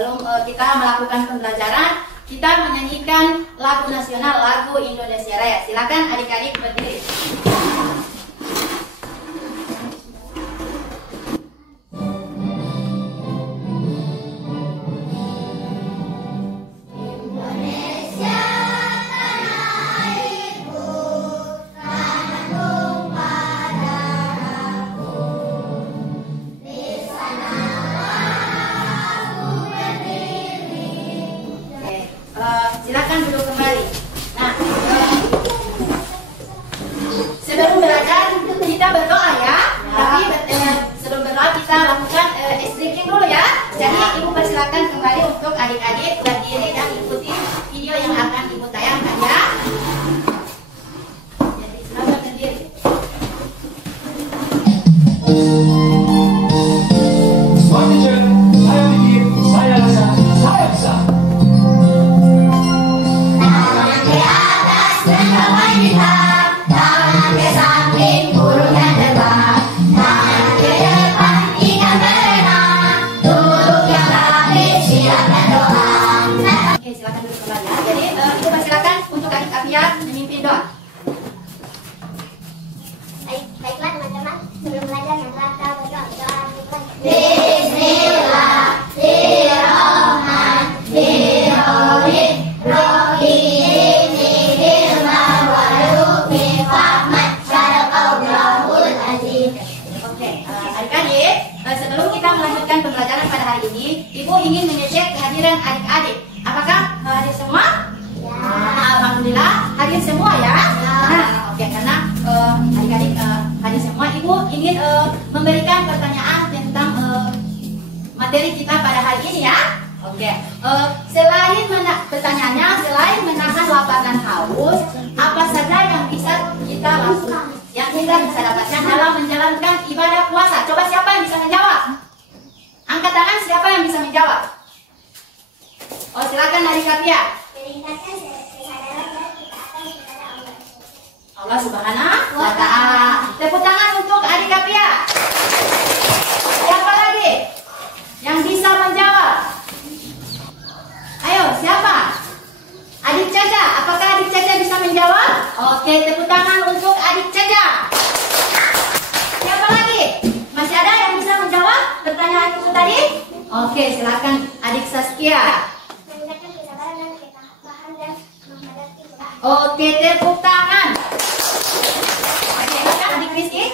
sebelum kita melakukan pembelajaran, kita menyanyikan lagu nasional, lagu Indonesia Raya. Silakan adik-adik berdiri. Silakan duduk kembali. Nah, sebelum belajar kita berdoa ya. Tapi sebelum berdoa kita lakukan stretching dulu ya. Jadi ibu persilakan kembali untuk adik-adik berdiri dan ikuti video yang akan ibu tayangkan ya. Jadi silakan berdiri. Saya pikir, saya rasa, saya bisa. Memimpin doa. Baiklah teman-teman, sebelum belajar yang kita berdoa. Adik-adik, sebelum kita melanjutkan pembelajaran pada hari ini, Ibu ingin mengecek kehadiran adik-adik. Apakah hadir semua? Alhamdulillah hadir semua ya. Nah, oke, karena adik-adik hadir semua, Ibu ingin memberikan pertanyaan tentang materi kita pada hari ini ya. Oke, selain pertanyaannya, selain menahan lapar dan haus, apa saja yang bisa kita lakukan, yang kita bisa dapatkan dalam menjalankan ibadah puasa? Coba siapa yang bisa menjawab? Angkat tangan siapa yang bisa menjawab. Oh, silakan dari Kapia. Allah Subhanahu wa Ta'ala. Tepuk tangan untuk adik Kapia. Siapa lagi yang bisa menjawab? Ayo, siapa? Adik Caca. Apakah adik Caca bisa menjawab? Oke, tepuk tangan untuk adik Caca. Siapa lagi? Masih ada yang bisa menjawab pertanyaan itu tadi? Oke, silakan adik Saskia. Oke, tepuk tangan. Oke, silakan adik Rizky.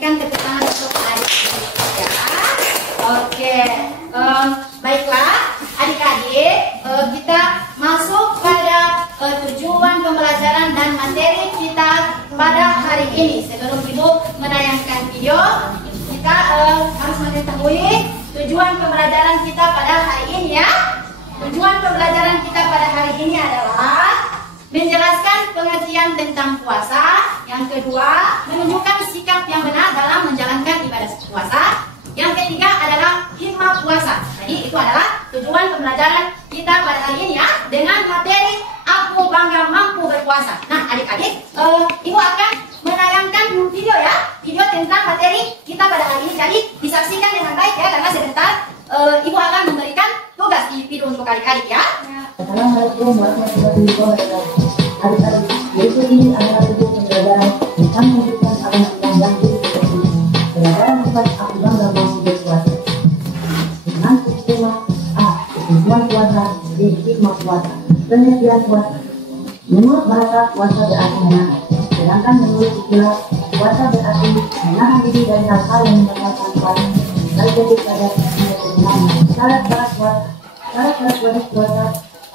Kan tepuk tangan untuk adik ya. Oke, baiklah adik-adik, kita masuk pada tujuan pembelajaran dan materi kita pada hari ini. Sebelum Ibu menayangkan video, kita harus mengetahui tujuan pembelajaran kita pada hari ini ya. Tujuan pembelajaran kita pada hari ini adalah menjelaskan pengertian tentang puasa. Yang kedua, menunjukkan sikap yang benar dalam menjalankan ibadah puasa. Yang ketiga adalah hikmah puasa. Jadi itu adalah tujuan pembelajaran kita pada hari ini ya, dengan materi Aku Bangga Mampu Berpuasa. Nah adik-adik, Ibu akan menayangkan video ya, video tentang materi kita pada hari ini. Jadi disaksikan dengan baik ya, karena sebentar Ibu akan memberikan tugas di video untuk adik-adik ya. Assalamualaikum warahmatullahi wabarakatuh. Adik-adik, berikut ini adalah tujuh pembelajaran tentang menunjukkan agama yang bangkit seperti pelajaran empat Aku Bangga Mampu Berpuasa. Dengan tema A, ketentuan puasa, B, hikmah puasa, pengertian puasa. Menurut bahasa, puasa berarti menahan. Sedangkan menurut istilah, puasa berarti menahan diri dari hal-hal yang membatalkan puasa. Baik dari pada syarat-syarat puasa. Syarat-syarat puasa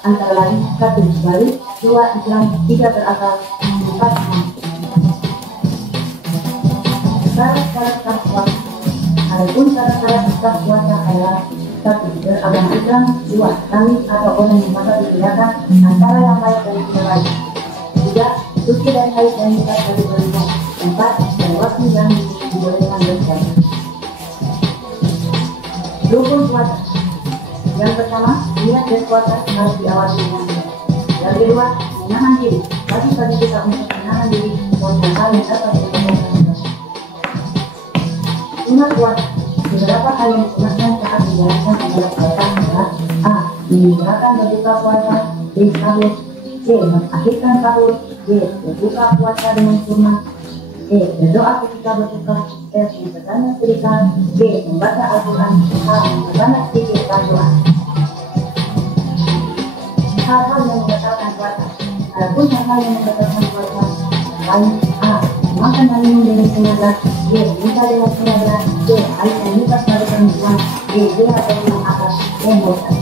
antara lain: 1. Balik, 2. Islam, 3. Berakal, 4. Syarat-syarat sah puasa. Adapun syarat-syarat sah puasa adalah: 1. Beragama Islam, 2. Tamis atau orang yang masa dibedakan antara yang baik dan yang lain, 3. Suci dan haid yang nikah dari wanita, 4. Dan waktu yang dibolehkan berpuasa. Rukun puasa. Yang pertama, niat berpuasa harus diawali dengan niat. Yang kedua, menahan diri. Wajib bagi kita untuk menahan diri dari hal yang dapat menyebabkan puasa. Sunat puasa. Beberapa hal yang disunatkan saat menjalankan ibadah puasa adalah A. Meninggalkan berbuka puasa, B. Sahur, C. Mengakhirkan sahur, D. Berbuka puasa dengan kurma, E. Berdoa ketika berbuka, F. Memperbanyak sedekah, G. Membaca Al-Quran, H. Memperbanyak zikir dan doa. Hal-hal yang membatalkan puasa. Adapun hal-hal yang membatalkan puasa lain A. Makan dan minum dengan sengaja, B. Minta dengan sengaja, C. Air yang nifas pada perempuan, D. Dia atau minum akar, E. Bosan.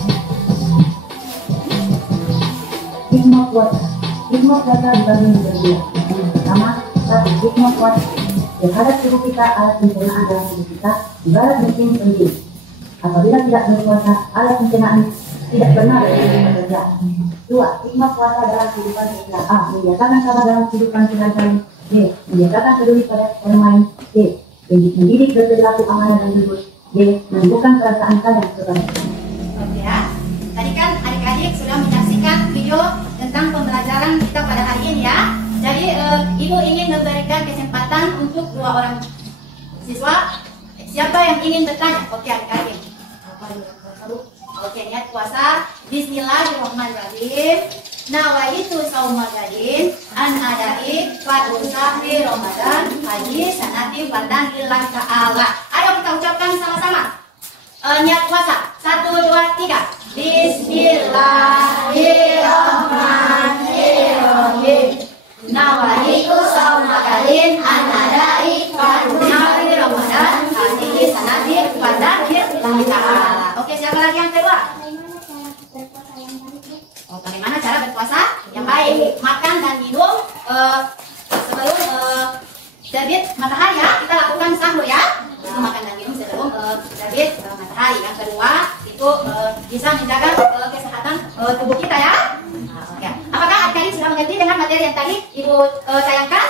Hikmah puasa. Hikmah puasa dibagi menjadi dua. Yang pertama, satu hikmah puasa terhadap tubuh kita, alat pencernaan dalam tubuh kita ibarat mesin pendidih. Apabila tidak berpuasa, alat pencernaan tidak benar bekerja. Dua, hikmah puasa dalam kehidupan kita. A. Membiasakan sabar dalam kehidupan sehari-hari. B. Membiasakan peduli pada orang lain. C. Mendidik berperilaku amanah dan jujur. D. Menumbuhkan perasaan sayang kepada. Oke ya. Tadi kan adik-adik sudah menyaksikan video tentang pembelajaran kita pada hari ini ya. Jadi Ibu ingin memberikan kesempatan untuk 2 orang siswa. Siapa yang ingin bertanya? Oke adik-adik. Oke, niat puasa. Bismillahirrahmanirrahim. Nawaitu shauma gadin an adai fardhu syahri Ramadan haji sanati fardan lillahi ta'ala. Ayo kita ucapkan sama-sama. Niat puasa. 1, 2, 3. Bismillahirrahmanirrahim. Nawaitu shauma gadin an adai fardhu syahri Ramadan haji sanati fardan lillahi ta'ala. Oke, siapa lagi yang kedua? Oh, bagaimana cara berpuasa yang baik? Makan dan minum sebelum terbit matahari ya. Kita lakukan sahur ya. Itu makan dan minum sebelum terbit matahari. Yang kedua itu bisa menjaga kesehatan tubuh kita ya. Oke. Apakah adik-adik sudah mengerti dengan materi yang tadi Ibu tayangkan?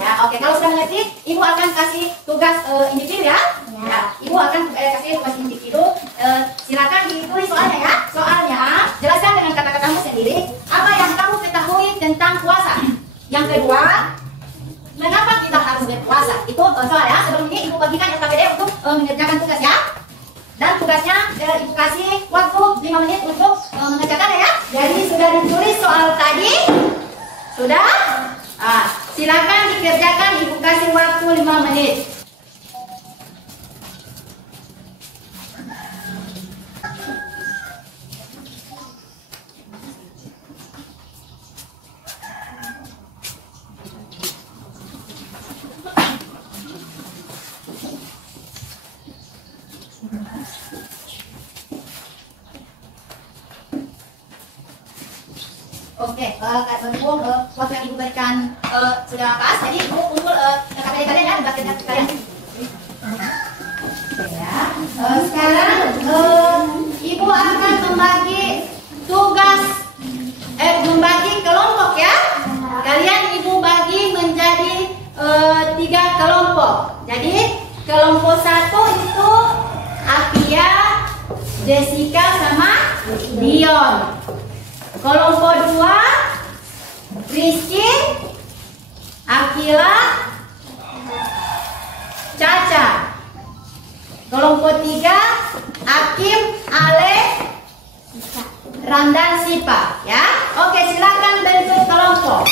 Ya, oke. Kalau sudah mengerti, Ibu akan kasih tugas individu ya. Ya, Ibu akan kasih tugas individu. Silakan ditulis soalnya ya. Soalnya jelaskan dengan kata-katamu sendiri apa yang kamu ketahui tentang puasa. Yang kedua, mengapa kita harus berpuasa? Itu soal ya. Sebelum ini Ibu bagikan SKPD untuk mengerjakan tugas ya. Dan tugasnya Ibu kasih waktu 5 menit untuk mengerjakan ya. Jadi sudah ditulis soal tadi? Sudah? Silakan dikerjakan. Ibu kasih waktu 5 menit. Oke, berhubung waktu yang Ibu berikan sudah pas, jadi Ibu kumpul kakak-kakak kalian ya, kakak kalian. Ya, sekarang Ibu akan membagi tugas, membagi kelompok ya. Kalian Ibu bagi menjadi 3 kelompok. Jadi kelompok 1 itu Afia, Jessica sama Dion. Kelompok 2 Rizky, Akila, Caca. Kelompok 3 Akim, Ale, Ramdan, Sipa ya. Oke, silakan bentuk kelompok.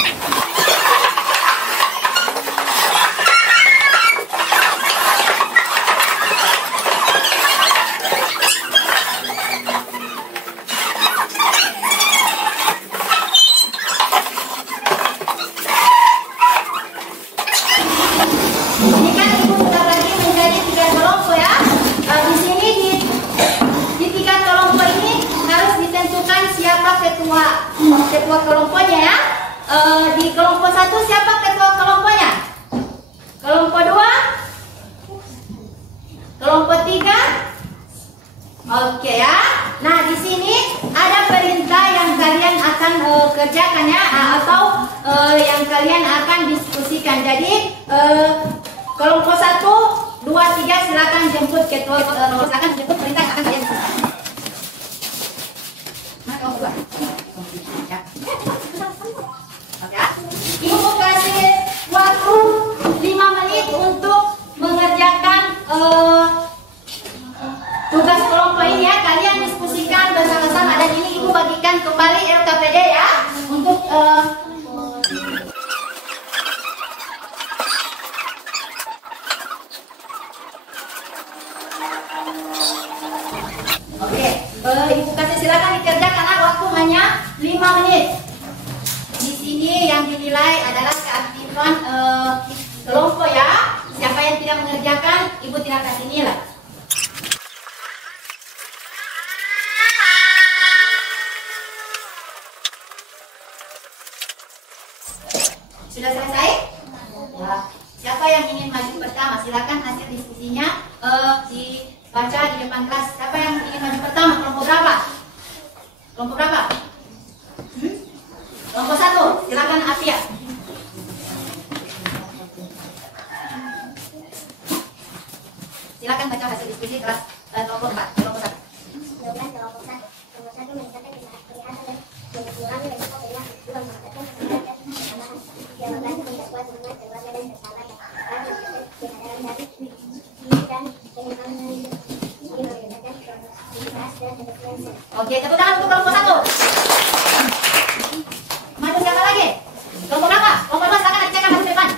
Ketua kelompoknya ya. Di kelompok 1 siapa ketua kelompoknya? Kelompok 2? Kelompok 3? Oke ya. Nah, di sini ada perintah yang kalian akan kerjakan ya, atau yang kalian akan diskusikan. Jadi kelompok 1, 2, 3 silakan jemput ketua, silakan jemput perintah yang akan kalian diskusikan. Nah, kelompok 2. Ya. Oke. Ibu kasih waktu 5 menit untuk mengerjakan tugas kelompok Oke, Ibu kasih silakan dikerjakan karena waktu hanya 5 menit. Di sini yang dinilai adalah keaktifan kelompok ya. Siapa yang tidak mengerjakan, Ibu tidak kasih nilai. Sudah selesai? Ya. Siapa yang ingin maju pertama? Silakan hasil diskusinya dibaca di depan kelas. Siapa yang ingin maju pertama? Kelompok berapa? Kelompok berapa? Kelompok 1. Silakan Afia. Silakan baca hasil diskusi kelas kelompok 4. Kelompok 1. Jawaban kelompok 1. Kelompok 1 meningkatkan kelihatan dan mengurangi resiko dengan juga meningkatkan kesehatan tambahan. Jawaban memperkuat hubungan keluarga dan persahabatan. Lalu kesadaran dari dan pengembangan hidup. Ini meningkatkan produktivitas dan efisiensi. Oke, tepuk tangan untuk kelompok 1. Maju siapa lagi? Kelompok berapa? Kelompok 2 silakan dicekkan maju depan.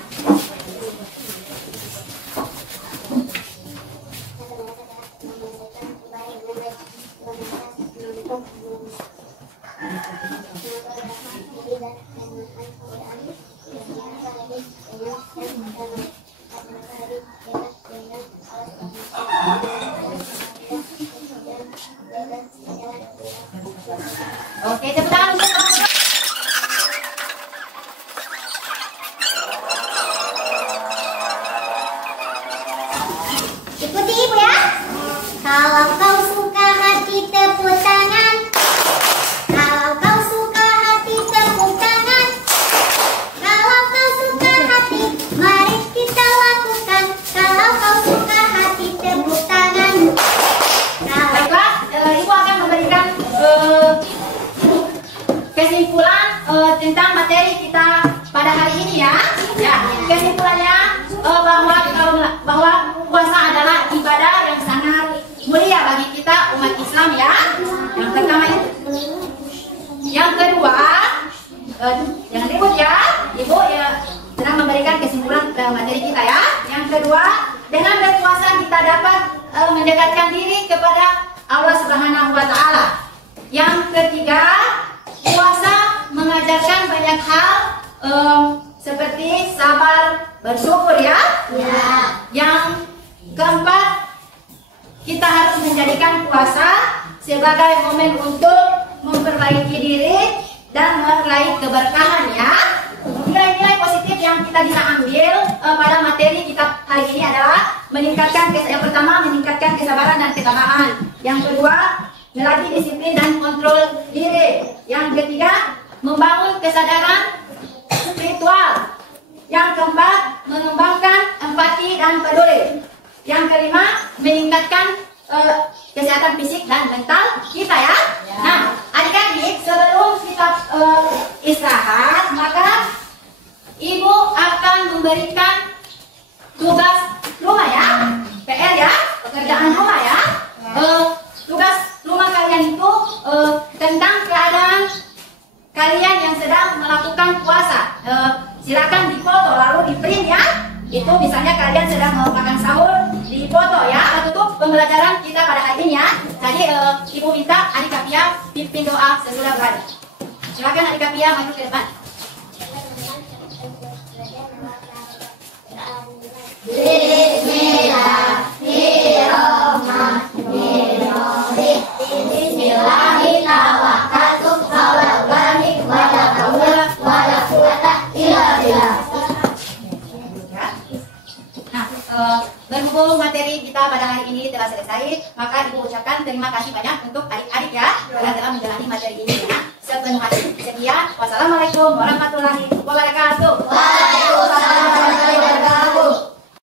Oke, tepuk tangan untuk kelompok 2. Ikuti Ibu ya. Kalau kau suka hati tepuk tangan. Kalau kau suka hati tepuk tangan. Kalau kau suka hati, mari kita lakukan. Kalau kau suka hati tepuk tangan. Baiklah, Ibu akan memberikan kesimpulan tentang materi kita pada hari ini ya. Ya, kesimpulannya bahwa puasa adalah ibadah yang sangat mulia bagi kita umat Islam ya. Yang pertama itu. Yang kedua, jangan ribut ya, Ibu ya sedang memberikan kesimpulan materi kita ya. Yang kedua, dengan berpuasa kita dapat mendekatkan diri kepada Allah Subhanahu wa Ta'ala. Yang ketiga, puasa mengajarkan banyak hal seperti sabar, bersyukur ya. Yang keempat, kita harus menjadikan puasa sebagai momen untuk memperbaiki diri dan meraih keberkahan ya. Nilai-nilai positif yang kita bisa ambil pada materi kita hari ini adalah yang pertama meningkatkan kesabaran dan ketabahan. Yang kedua, melatih disiplin dan kontrol diri. Yang ketiga, membangun kesadaran spiritual. Yang keempat, mengembangkan empati dan peduli. Yang kelima, meningkatkan kesehatan fisik dan mental kita ya. Nah, adik-adik, sebelum kita istirahat, maka Ibu akan memberikan tugas rumah ya, PR ya, pekerjaan rumah ya. Tugas rumah kalian itu tentang keadaan kalian yang sedang melakukan puasa. Silakan difoto lalu di print ya. Itu misalnya kalian sedang makan sahur, difoto ya untuk pembelajaran kita pada hari ini ya. Jadi Ibu minta Adik Kapia pimpin doa sesudah berada. Silakan Adik Kapia maju ke depan. Bismillahirrahmanirrahim. Bismillahirrahmanirrahim. Berhubung materi kita pada hari ini telah selesai, maka Ibu ucapkan terima kasih banyak untuk adik-adik ya, karena telah menjalani materi ini ya sepenuh hati. Sekian, wassalamualaikum warahmatullahi wabarakatuh.